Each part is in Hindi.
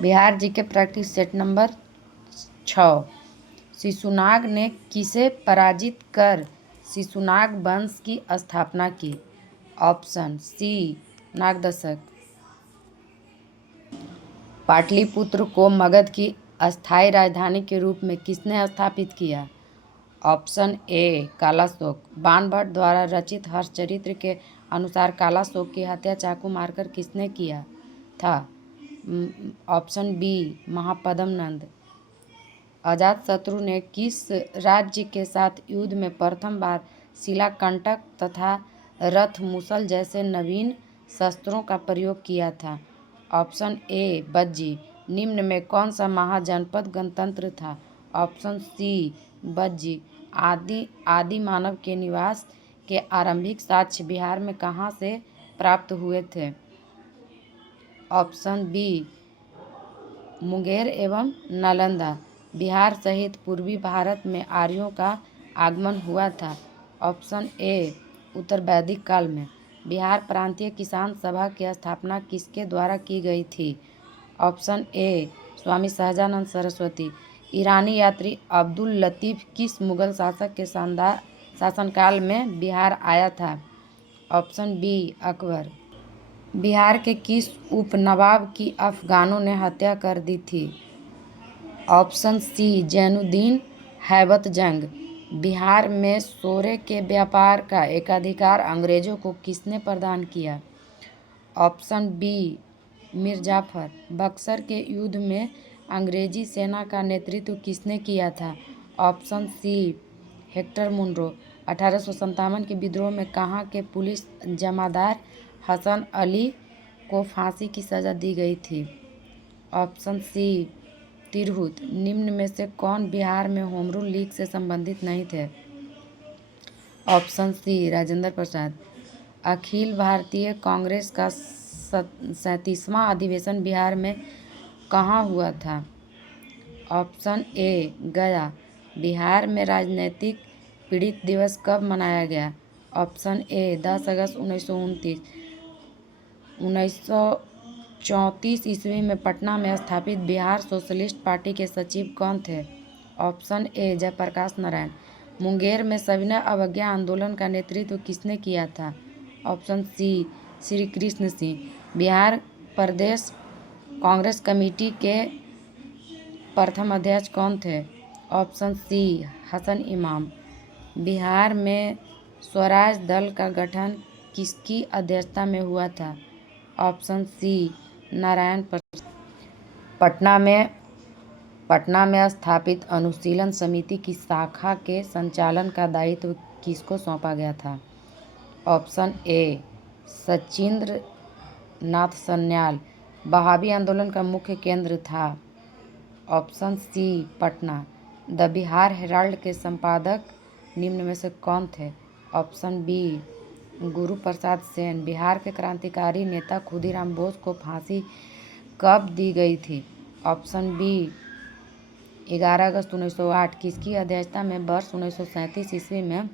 Bihar GK practice set number 6। Shishunaga ने किसे पराजित कर शिशुनाग वंश की स्थापना की? Option C Nagdashak. पाटलिपुत्र को मगध की अस्थायी राजधानी के रूप में किसने स्थापित किया? Option A Kalashoka. बाणभट्ट द्वारा रचित हर्षचरित्र के अनुसार कालाशोक की हत्या चाकू मारकर किसने किया था? ऑप्शन बी महापद्म नंद। अजातशत्रु ने किस राज्य के साथ युद्ध में प्रथम बार शिलाकंटक तथा रथ मुसल जैसे नवीन शस्त्रों का प्रयोग किया था? ऑप्शन ए बज्जी। निम्न में कौन सा महाजनपद गणतंत्र था? ऑप्शन सी बज्जी। आदि मानव के निवास के आरंभिक साक्ष्य बिहार में कहाँ से प्राप्त हुए थे? ऑप्शन बी मुंगेर एवं नालंदा। बिहार सहित पूर्वी भारत में आर्यों का आगमन हुआ था। ऑप्शन ए उत्तर वैदिक काल में। बिहार प्रांतीय किसान सभा की स्थापना किसके द्वारा की गई थी? Option A Swami Sahajanand Saraswati. ईरानी यात्री अब्दुल लतीफ़ किस मुगल शासक के शासनकाल में बिहार आया था? Option B Akbar. बिहार के किस उपनवाब की अफगानों ने हत्या कर दी थी? ऑप्शन सी जैनुद्दीन हैबत जंग। बिहार में सोरे के व्यापार का एकाधिकार अंग्रेजों को किसने प्रदान किया? Option B Mir Jafar. बक्सर के युद्ध में अंग्रेजी सेना का नेतृत्व किसने किया था? ऑप्शन सी हेक्टर मुनरो। 1857 के विद्रोह में कहाँ के पुलिस जमादार हसन अली को फांसी की सजा दी गई थी? Option C Tirhut. निम्न में से कौन बिहार में होम रूल लीग से संबंधित नहीं थे? Option C Rajendra Prasad. अखिल भारतीय कांग्रेस का 37वां अधिवेशन बिहार में कहाँ हुआ था? ऑप्शन ए गया। बिहार में राजनीतिक पीड़ित दिवस कब मनाया गया? ऑप्शन ए 10 अगस्त 1929। 1934 ईस्वी में पटना में स्थापित बिहार सोशलिस्ट पार्टी के सचिव कौन थे? Option A Jayaprakash Narayan. मुंगेर में सविनय अवज्ञा आंदोलन का नेतृत्व किसने किया था? Option C Shri Krishna Singh. Bihar Pradesh Congress committee के प्रथम अध्यक्ष कौन थे? ऑप्शन सी हसन इमाम। बिहार में स्वराज दल का गठन किसकी अध्यक्षता में हुआ था? ऑप्शन सी नारायण प्रसाद। पटना में स्थापित अनुशीलन समिति की शाखा के संचालन का दायित्व किसको सौंपा गया था? Option A Sachindra Nath Sanyal. बहावी आंदोलन का मुख्य केंद्र था। Option C Patna. The Bihar Herald के संपादक निम्न में से कौन थे? Option B Guru Prasad Sen. बिहार के क्रांतिकारी नेता खुदीराम बोस को फांसी कब दी गई थी? ऑप्शन बी 11 अगस्त 1908। किसकी अध्यक्षता में वर्ष 1937 ईस्वी में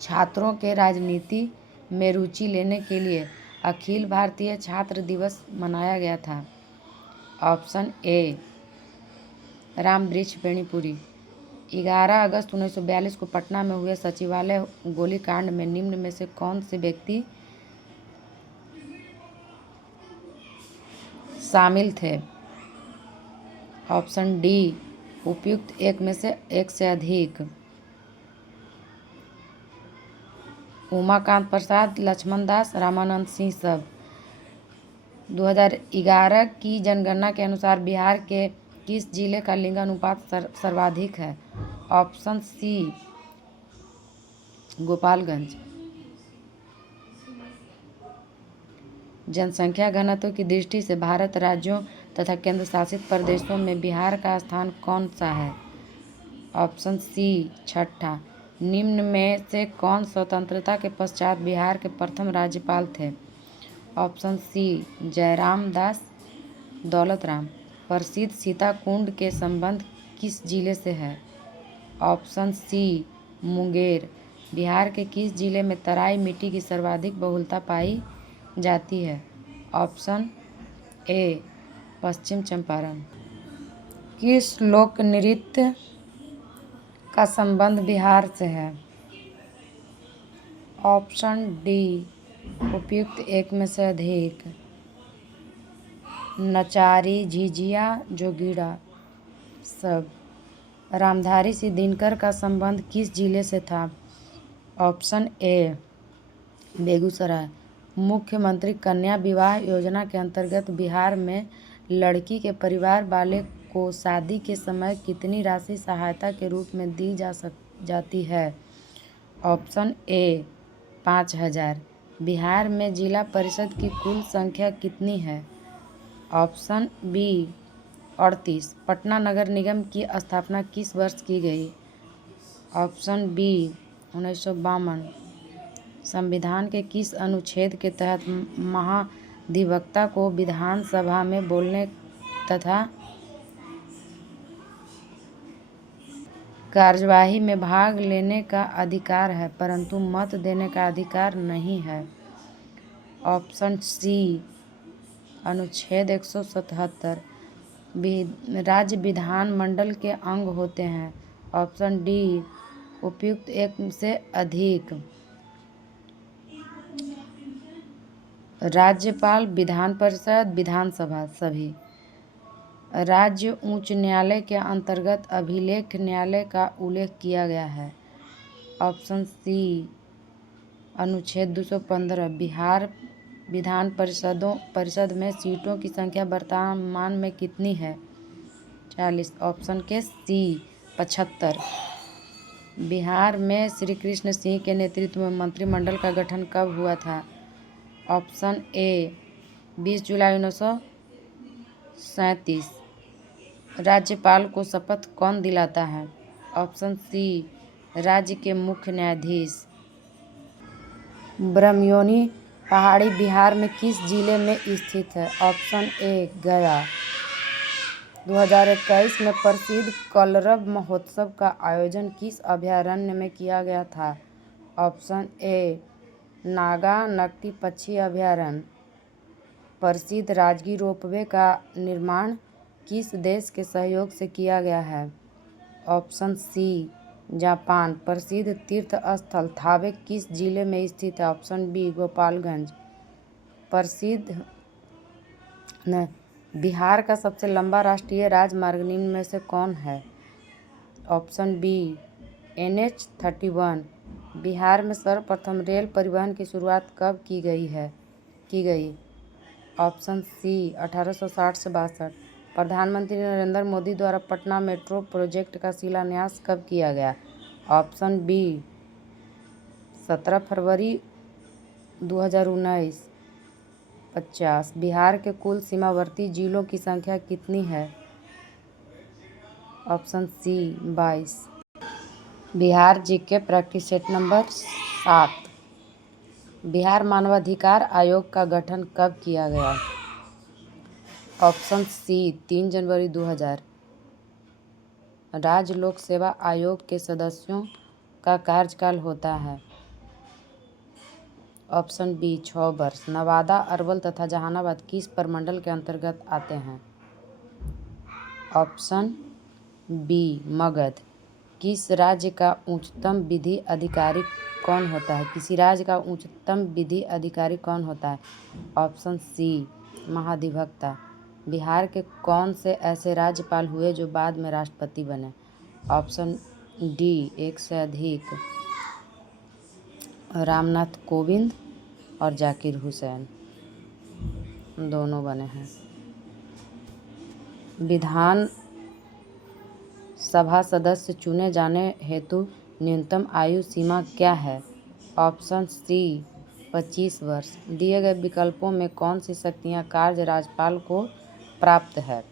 छात्रों के राजनीति में रुचि लेने के लिए अखिल भारतीय छात्र दिवस मनाया गया था? ऑप्शन ए राम वृक्ष बेनीपुरी। 11 अगस्त 1942 को पटना में हुए सचिवालय गोलीकांड में निम्न में से कौन से व्यक्ति शामिल थे? ऑप्शन डी उपयुक्त एक से अधिक। उमाकांत प्रसाद, लक्ष्मण दास, रामानंद सिंह सब। 2011 की जनगणना के अनुसार बिहार के किस जिले का लिंगानुपात सर्वाधिक है? Option C Gopalganj. जनसंख्या घनत्व की दृष्टि से भारत राज्यों तथा केंद्र शासित प्रदेशों में बिहार का स्थान कौन सा है? ऑप्शन सी छठा। निम्न में से कौन स्वतंत्रता के पश्चात बिहार के प्रथम राज्यपाल थे? ऑप्शन सी जयराम दास दौलत राम। प्रसिद्ध सीताकुंड के संबंध किस जिले से है? ऑप्शन सी मुंगेर। बिहार के किस जिले में तराई मिट्टी की सर्वाधिक बहुलता पाई जाती है? ऑप्शन ए पश्चिम चंपारण। किस लोक नृत्य का संबंध बिहार से है? ऑप्शन डी उपयुक्त एक में से अधिक। नचारी, झिझिया, जोगीड़ा सब। रामधारी सिंह दिनकर का संबंध किस जिले से था? ऑप्शन ए बेगूसराय। मुख्यमंत्री कन्या विवाह योजना के अंतर्गत बिहार में लड़की के परिवार वाले को शादी के समय कितनी राशि सहायता के रूप में दी जाती है? Option A 5,000। बिहार में जिला परिषद की कुल संख्या कितनी है? Option B 38। पटना नगर निगम की स्थापना किस वर्ष की गई? Option B 1952। संविधान के किस अनुच्छेद के तहत महाधिवक्ता को विधानसभा में बोलने तथा कार्यवाही में भाग लेने का अधिकार है परंतु मत देने का अधिकार नहीं है? ऑप्शन सी अनुच्छेद 177 राज्य विधानमंडल के अंग होते हैं। ऑप्शन डी उपयुक्त एक से अधिक। राज्यपाल, विधान परिषद, विधानसभा सभी। राज्य उच्च न्यायालय के अंतर्गत अभिलेख न्यायालय का उल्लेख किया गया है। ऑप्शन सी अनुच्छेद 215। बिहार विधान परिषद में सीटों की संख्या वर्तमान में कितनी है? 40। ऑप्शन के सी 75। बिहार में श्री कृष्ण सिंह के नेतृत्व में मंत्रिमंडल का गठन कब हुआ था? ऑप्शन ए 20 जुलाई 1937। राज्यपाल को शपथ कौन दिलाता है? ऑप्शन सी राज्य के मुख्य न्यायाधीश। ब्रह्मयोनी पहाड़ी बिहार में किस जिले में स्थित है? ऑप्शन ए गया। 2021 में प्रसिद्ध कलरव महोत्सव का आयोजन किस अभयारण्य में किया गया था? ऑप्शन ए नागा नकटी पक्षी अभयारण्य। प्रसिद्ध राजगीर रोपवे का निर्माण किस देश के सहयोग से किया गया है? Option C Japan. प्रसिद्ध तीर्थ स्थल थावे किस जिले में स्थित है? Option B Gopalganj. प्रसिद्ध बिहार का सबसे लंबा राष्ट्रीय राजमार्ग निम्न में से कौन है? Option B NH 31। बिहार में सर्वप्रथम रेल परिवहन की शुरुआत कब की गई? ऑप्शन सी 1860 से 62। प्रधानमंत्री नरेंद्र मोदी द्वारा पटना मेट्रो प्रोजेक्ट का शिलान्यास कब किया गया? ऑप्शन बी 17 फरवरी 2019। 50। बिहार के कुल सीमावर्ती जिलों की संख्या कितनी है? Option C 22। Bihar GK practice set number 7। Bihar मानवाधिकार आयोग का गठन कब किया गया? ऑप्शन सी 3 जनवरी 2000। राज्य लोक सेवा आयोग के सदस्यों का कार्यकाल होता है। ऑप्शन बी 6 वर्ष। नवादा, अरवल तथा जहानाबाद किस प्रमंडल के अंतर्गत आते हैं? Option B Magadh. किस राज्य का उच्चतम विधि अधिकारी कौन होता है? किसी राज्य का उच्चतम विधि अधिकारी कौन होता है? ऑप्शन सी महाधिवक्ता। बिहार के कौन से ऐसे राज्यपाल हुए जो बाद में राष्ट्रपति बने? ऑप्शन डी एक से अधिक। रामनाथ कोविंद और जाकिर हुसैन दोनों बने हैं। विधान सभा सदस्य चुने जाने हेतु न्यूनतम आयु सीमा क्या है? ऑप्शन सी 25 वर्ष। दिए गए विकल्पों में कौन सी शक्तियाँ कार्य राज्यपाल को प्राप्त है?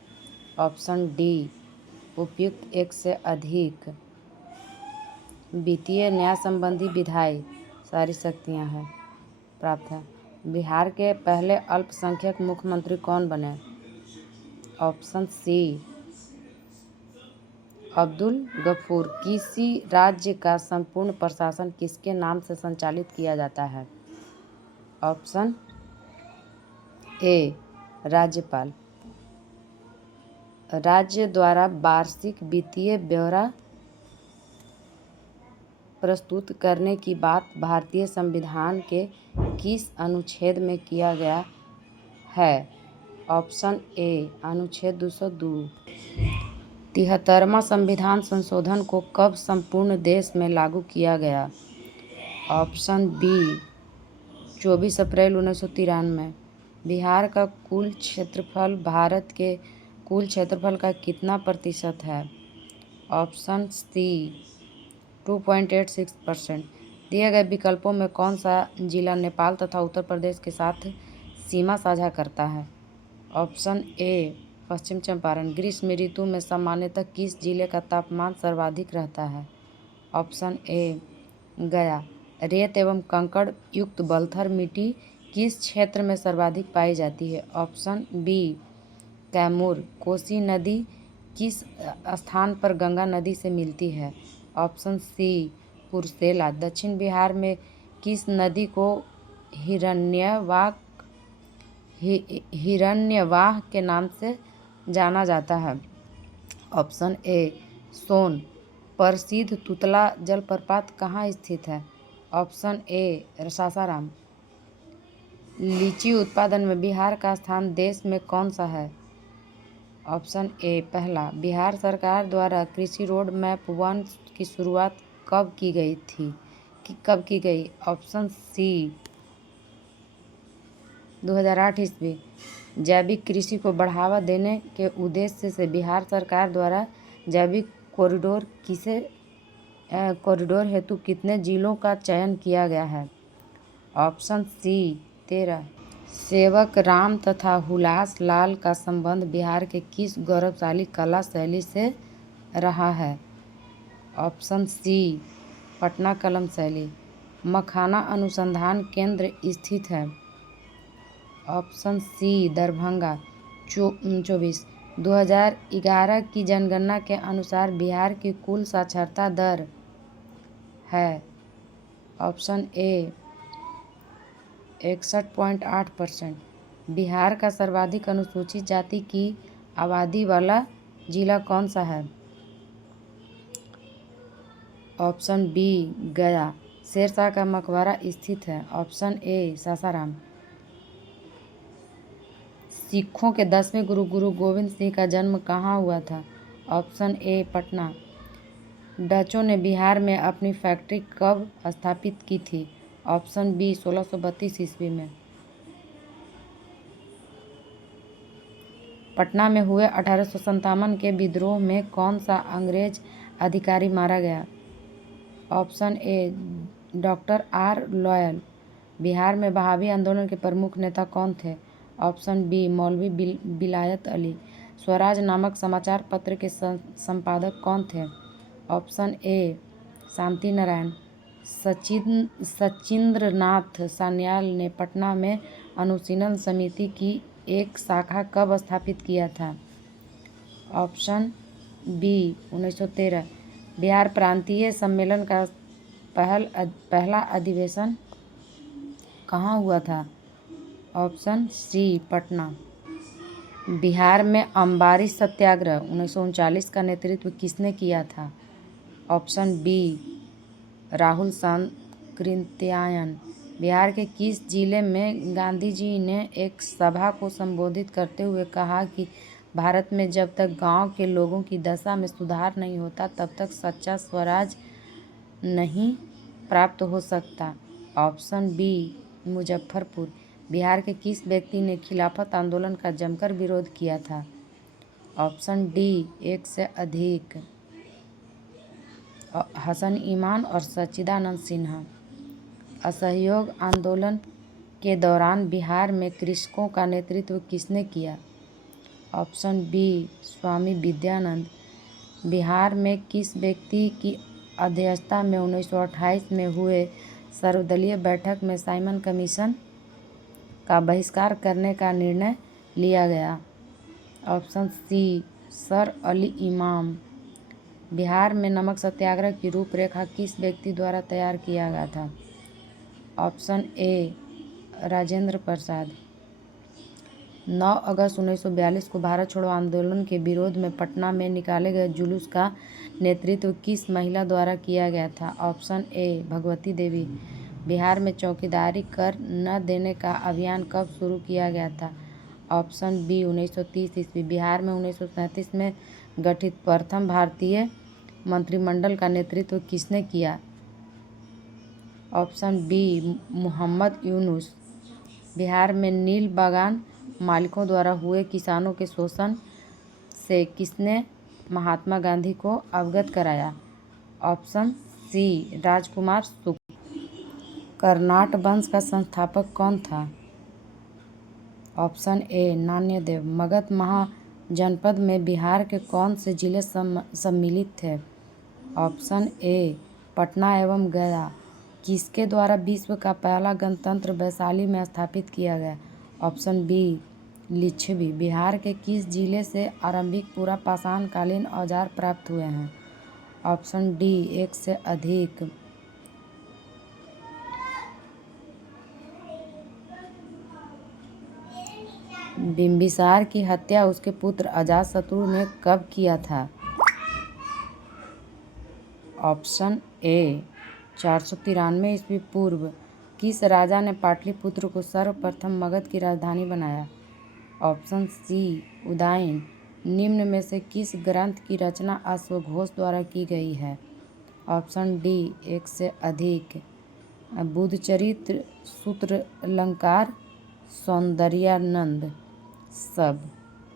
ऑप्शन डी उपयुक्त एक से अधिक। वित्तीय न्याय संबंधी विधायी सारी शक्तियाँ हैं प्राप्त है। बिहार के पहले अल्पसंख्यक मुख्यमंत्री कौन बने? Option C Abdul Ghafoor. किसी राज्य का संपूर्ण प्रशासन किसके नाम से संचालित किया जाता है? ऑप्शन ए राज्यपाल। राज्य द्वारा वार्षिक वित्तीय ब्यौरा प्रस्तुत करने की बात भारतीय संविधान के किस अनुच्छेद में किया गया है? ऑप्शन ए अनुच्छेद 202। 73वां संविधान संशोधन को कब संपूर्ण देश में लागू किया गया? ऑप्शन बी 24 अप्रैल 1993। बिहार का कुल क्षेत्रफल भारत के कुल क्षेत्रफल का कितना प्रतिशत है? Option C 2.86%। दिए गए विकल्पों में कौन सा जिला नेपाल तथा उत्तर प्रदेश के साथ सीमा साझा करता है? ऑप्शन ए पश्चिम चंपारण। ग्रीष्म ऋतु में सामान्यतः किस जिले का तापमान सर्वाधिक रहता है? ऑप्शन ए गया। रेत एवं कंकड़ युक्त बलथर मिट्टी किस क्षेत्र में सर्वाधिक पाई जाती है? Option B Kaimur. कोसी नदी किस स्थान पर गंगा नदी से मिलती है? Option C Kursela. दक्षिण बिहार में किस नदी को हिरण्यवाह के नाम से जाना जाता है? ऑप्शन ए सोन। प्रसिद्ध तुतला जलप्रपात कहाँ स्थित है? Option A Sasaram. लीची उत्पादन में बिहार का स्थान देश में कौन सा है? ऑप्शन ए पहला। बिहार सरकार द्वारा कृषि रोड मैप 1 की शुरुआत कब की गई? ऑप्शन सी 2008 ईस्वी। जैविक कृषि को बढ़ावा देने के उद्देश्य से बिहार सरकार द्वारा जैविक कॉरिडोर हेतु कितने जिलों का चयन किया गया है? Option C 13। सेवक राम तथा हुलास लाल का संबंध बिहार के किस गौरवशाली कला शैली से रहा है? ऑप्शन सी पटना कलम शैली। मखाना अनुसंधान केंद्र स्थित है? ऑप्शन सी दरभंगा। 24। 2011 की जनगणना के अनुसार बिहार की कुल साक्षरता दर है? Option A 61.8%। बिहार का सर्वाधिक अनुसूचित जाति की आबादी वाला जिला कौन सा है? ऑप्शन बी गया। शेरशाह का मकबरा स्थित है? Option A Sasaram. सिखों के 10वें गुरु गोविंद सिंह का जन्म कहाँ हुआ था? ऑप्शन ए पटना। डचों ने बिहार में अपनी फैक्ट्री कब स्थापित की थी? ऑप्शन बी 1632 ईस्वी में। पटना में हुए 1857 के विद्रोह में कौन सा अंग्रेज अधिकारी मारा गया? Option A doctor R loyal. Bihar में बहावी आंदोलन के प्रमुख नेता कौन थे? ऑप्शन बी मौलवी विलायत अली। स्वराज नामक समाचार पत्र के संपादक कौन थे? ऑप्शन ए शांति नारायण। सचिंद्रनाथ सान्याल ने पटना में अनुशीलन समिति की एक शाखा कब स्थापित किया था? Option B 1913। बिहार प्रांतीय सम्मेलन का पहला अधिवेशन कहाँ हुआ था? Option C Patna. बिहार में अंबारी सत्याग्रह 1939 का नेतृत्व किसने किया था? Option B Rahul Sankrityayan. बिहार के किस जिले में गांधी जी ने एक सभा को संबोधित करते हुए कहा कि भारत में जब तक गांव के लोगों की दशा में सुधार नहीं होता तब तक सच्चा स्वराज नहीं प्राप्त हो सकता? Option B Muzaffarpur. बिहार के किस व्यक्ति ने खिलाफत आंदोलन का जमकर विरोध किया था? ऑप्शन डी एक से अधिक। हसन इमाम और सच्चिदानंद सिन्हा। असहयोग आंदोलन के दौरान बिहार में कृषकों का नेतृत्व किसने किया? ऑप्शन बी स्वामी विद्यानंद। बिहार में किस व्यक्ति की अध्यक्षता में 1928 में हुए सर्वदलीय बैठक में साइमन कमीशन का बहिष्कार करने का निर्णय लिया गया? ऑप्शन सी सर अली इमाम। बिहार में नमक सत्याग्रह की रूपरेखा किस व्यक्ति द्वारा तैयार किया गया था? ऑप्शन ए राजेंद्र प्रसाद। 9 अगस्त 1942 को भारत छोड़ो आंदोलन के विरोध में पटना में निकाले गए जुलूस का नेतृत्व किस महिला द्वारा किया गया था? ऑप्शन ए भगवती देवी। बिहार में चौकीदारी कर न देने का अभियान कब शुरू किया गया था? ऑप्शन बी 1930 ईस्वी। बिहार में 1937 में गठित प्रथम भारतीय मंत्रिमंडल का नेतृत्व किसने किया? Option B Mohammad Yunus. बिहार में नील बागान मालिकों द्वारा हुए किसानों के शोषण से किसने महात्मा गांधी को अवगत कराया? ऑप्शन सी राजकुमार शुक्ल। कर्नाट वंश का संस्थापक कौन था? Option A Nanyadev. मगध महाजनपद में बिहार के कौन से जिले सम्मिलित थे? ऑप्शन ए पटना एवं गया। किसके द्वारा विश्व का पहला गणतंत्र वैशाली में स्थापित किया गया? Option B Licchavi. बिहार के किस जिले से आरंभिक पूरा पाषाणकालीन औजार प्राप्त हुए हैं? ऑप्शन डी एक से अधिक। बिंबिसार की हत्या उसके पुत्र अजातशत्रु ने कब किया था? ऑप्शन ए 493 ईस्वी पूर्व। किस राजा ने पाटलिपुत्र को सर्वप्रथम मगध की राजधानी बनाया? Option C Udayin. निम्न में से किस ग्रंथ की रचना अश्वघोष द्वारा की गई है? ऑप्शन डी एक से अधिक। बुद्धचरित्र, सूत्रालंकार, सौंदर्यानंद। सब